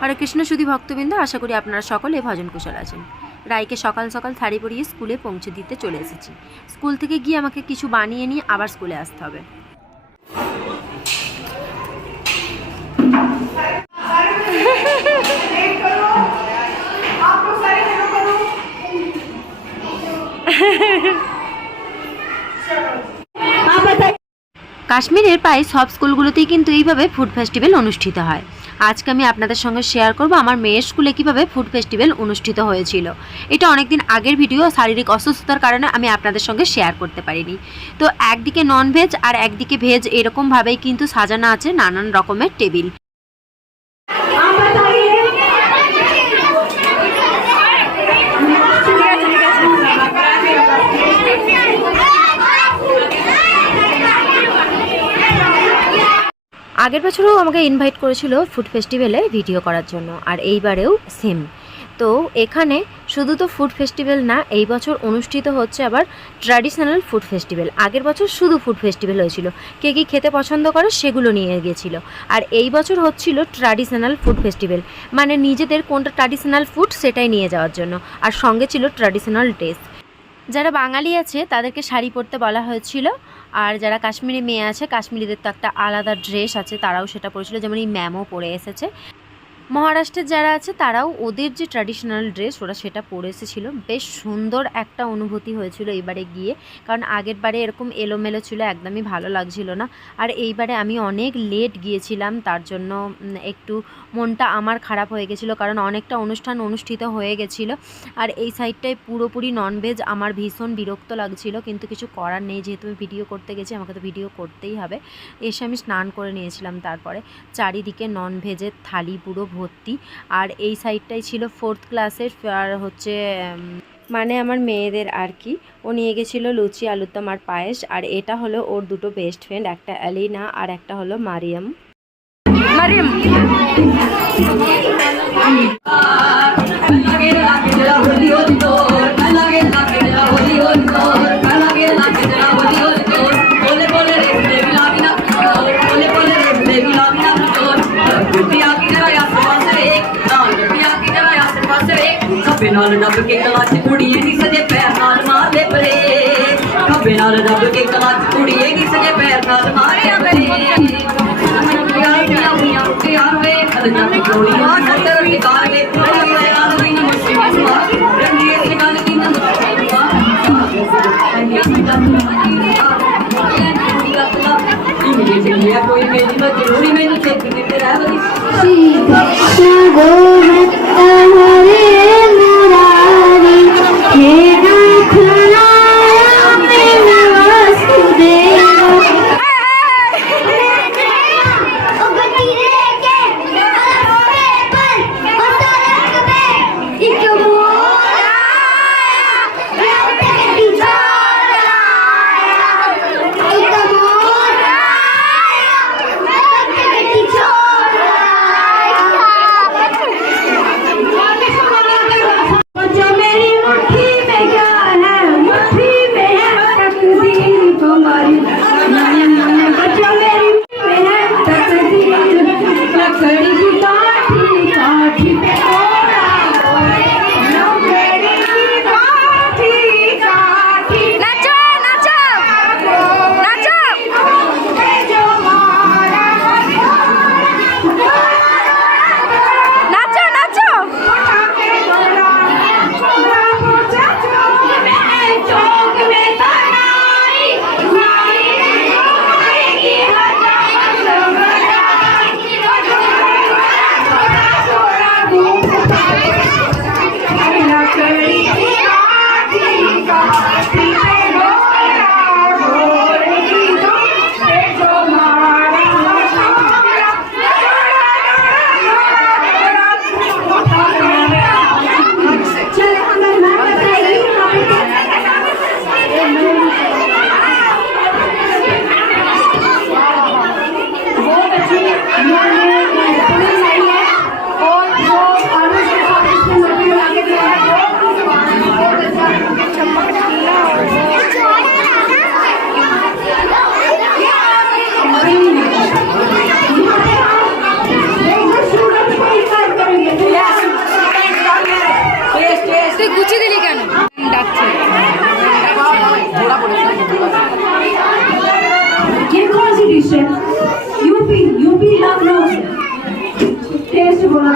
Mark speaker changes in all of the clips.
Speaker 1: হরে কৃষ্ণ, সুধী ভক্তবৃন্দ, আশা করি আপনারা সকলে ভজন কুশল আছেন। রায়কে সকাল সকাল শাড়ি পরিয়ে স্কুলে পৌঁছে দিতে চলে এসেছি। স্কুল থেকে গিয়ে আমাকে কিছু বানিয়ে নিয়ে আবার স্কুলে আসতে হবে। কাশ্মীরের প্রায় সব স্কুলগুলোতেই কিন্তু এইভাবে ফুড ফেস্টিভ্যাল অনুষ্ঠিত হয়। আজকে আমি আপনাদের সঙ্গে শেয়ার করব আমার মেয়ের স্কুলে কীভাবে ফুড ফেস্টিভ্যাল অনুষ্ঠিত হয়েছিল। এটা অনেকদিন আগের ভিডিও শারীরিক অসুস্থতার কারণে আমি আপনাদের সঙ্গে শেয়ার করতে পারিনি। তো একদিকে ননভেজ আর একদিকে ভেজ এরকমভাবেই কিন্তু সাজানো আছে নানান রকমের টেবিল আগের বছরও আমাকে ইনভাইট করেছিল ফুড ফেস্টিভ্যালে ভিডিও করার জন্য, আর এইবারেও সেম তো এখানে শুধু তো ফুড ফেস্টিভ্যাল না, এই বছর অনুষ্ঠিত হচ্ছে আবার ট্র্যাডিশনাল ফুড ফেস্টিভ্যাল আগের বছর শুধু ফুড ফেস্টিভ্যাল হয়েছিল। কে কী খেতে পছন্দ করে সেগুলো নিয়ে গিয়েছিল। আর এই বছর হচ্ছিল ট্র্যাডিশনাল ফুড ফেস্টিভ্যাল মানে নিজেদের কোনটা ট্র্যাডিশনাল ফুড সেটাই নিয়ে যাওয়ার জন্য। আর সঙ্গে ছিল ট্র্যাডিশনাল ড্রেস যারা বাঙালি আছে, তাদেরকে শাড়ি পরতে বলা হয়েছিল। আর যারা কাশ্মীরি মেয়ে আছে, কাশ্মীরিদের তো একটা আলাদা ড্রেস আছে, তারাও সেটা পরেছিল। যেমন এই ম্যামও পরে এসেছে। মহারাষ্ট্রের যারা আছে, তারাও ওদের যে ট্র্যাডিশনাল ড্রেস ওরা সেটা পরে এসেছিল। বেশ সুন্দর একটা অনুভূতি হয়েছিল এইবারে গিয়ে। কারণ আগের বারে এরকম এলোমেলো ছিল, একদমই ভালো লাগছিল না। আর এইবারে আমি অনেক লেট গিয়েছিলাম, তার জন্য একটু মনটা আমার খারাপ হয়ে গেছিল। কারণ অনেকটা অনুষ্ঠান অনুষ্ঠিত হয়ে গেছিল। আর এই সাইডটায় পুরোপুরি ননভেজ আমার ভীষণ বিরক্ত লাগছিল। কিন্তু কিছু করার নেই, যেহেতু আমি ভিডিও করতে গেছি, আমাকে তো ভিডিও করতেই হবে। এসে আমি স্নান করে নিয়েছিলাম তারপরে। চারিদিকে ননভেজের থালি পুরো ভর্তি। আর এই সাইডটাই ছিল ফোর্থ ক্লাসের আর হচ্ছে মানে আমার মেয়েদের আর কি। ও নিয়ে গেছিল লুচি আলুরদম আর পায়েস আর এটা হলো ওর দুটো বেস্ট ফ্রেন্ড একটা অ্যালিনা আর একটা হলো মারিয়াম। মারিয়াম।
Speaker 2: ਨਾਲ ਰੱਬ ਕੇ ਕਲਾਚ ਕੁੜੀਏ ਨਹੀਂ ਸਜੇ ਪੈਰ ਨਾਲ ਮਾਰਦੇ ਪਰੇ ਖੱਬੇ ਨਾਲ ਰੱਬ ਕੇ ਕਲਾਚ ਕੁੜੀਏ ਨਹੀਂ ਸਜੇ ਪੈਰ ਨਾਲ ਮਾਰਿਆ ਪਰੇ ਯਾਰ ਵੇ ਖਲਜਾਂ ਤੇ ਗੋਲੀਆਂ ਸੱਤਰ ਨਿਕਾਲ ਕੇ ਤੇਰੇ ਨਾਲ ਵੀ ਮੁਸ਼ਕਿਲ ਆ ਰੰਗੀ ਇਸ ਗੱਲ ਦੀ ਨਾ ਮੁਸ਼ਕਿਲ ਆ ਕੋਈ ਮੇਰੀ ਮਜਬੂਰੀ ਮੈਨੂੰ ਚੇਤੇ ਨਹੀਂ ਰਹਿ
Speaker 3: ਬਲੀ ਸੀ ਤੂੰ ਗੋਵਤ 可以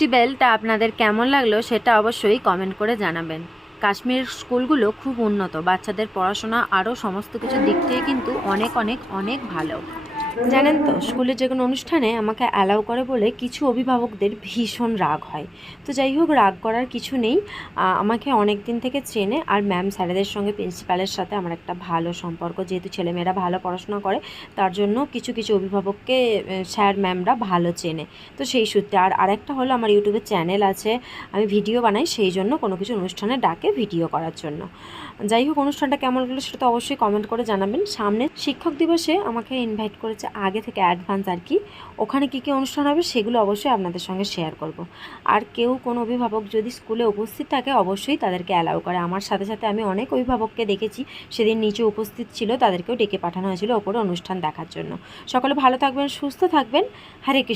Speaker 1: ফেস্টিভ্যালটা আপনাদের কেমন লাগল সেটা অবশ্যই কমেন্ট করে জানাবেন। কাশ্মীর স্কুলগুলো খুব উন্নত, বাচ্চাদের পড়াশোনা আরও সমস্ত কিছু দিক থেকে কিন্তু অনেক অনেক অনেক ভালো। জানেন তো, স্কুলে যে কোনো অনুষ্ঠানে আমাকে অ্যালাউ করে বলে কিছু অভিভাবকদের ভীষণ রাগ হয়। তো যাই হোক, রাগ করার কিছু নেই। আমাকে অনেক দিন থেকে চেনে আর ম্যাম স্যারেদের সঙ্গে প্রিন্সিপালের সাথে আমার একটা ভালো সম্পর্ক। যেহেতু ছেলেমেয়েরা ভালো পড়াশোনা করে, তার জন্য কিছু কিছু অভিভাবককে স্যার ম্যামরা ভালো চেনে। তো সেই সূত্রে, আর আরেকটা হলো আমার ইউটিউবে চ্যানেল আছে, আমি ভিডিও বানাই, সেই জন্য কোনো কিছু অনুষ্ঠানে ডাকে ভিডিও করার জন্য। যাই হোক, অনুষ্ঠানটা কেমন লাগল সেটা তো অবশ্যই কমেন্ট করে জানাবেন। সামনে শিক্ষক দিবসে আমাকে ইনভাইট করেছে আগে থেকে অ্যাডভান্স আর কি। ওখানে কী কী অনুষ্ঠান হবে সেগুলো অবশ্যই আপনাদের সঙ্গে শেয়ার করব। আর কেউ কোনো অভিভাবক যদি স্কুলে উপস্থিত থাকে, অবশ্যই তাদেরকে অ্যালাউ করে। আমার সাথে সাথে আমি অনেক অভিভাবককে দেখেছি, সেদিন নিচে উপস্থিত ছিল, তাদেরকেও ডেকে পাঠানো হয়েছিল ওপরে অনুষ্ঠান দেখার জন্য। সকলে ভালো থাকবেন, সুস্থ থাকবেন। হরে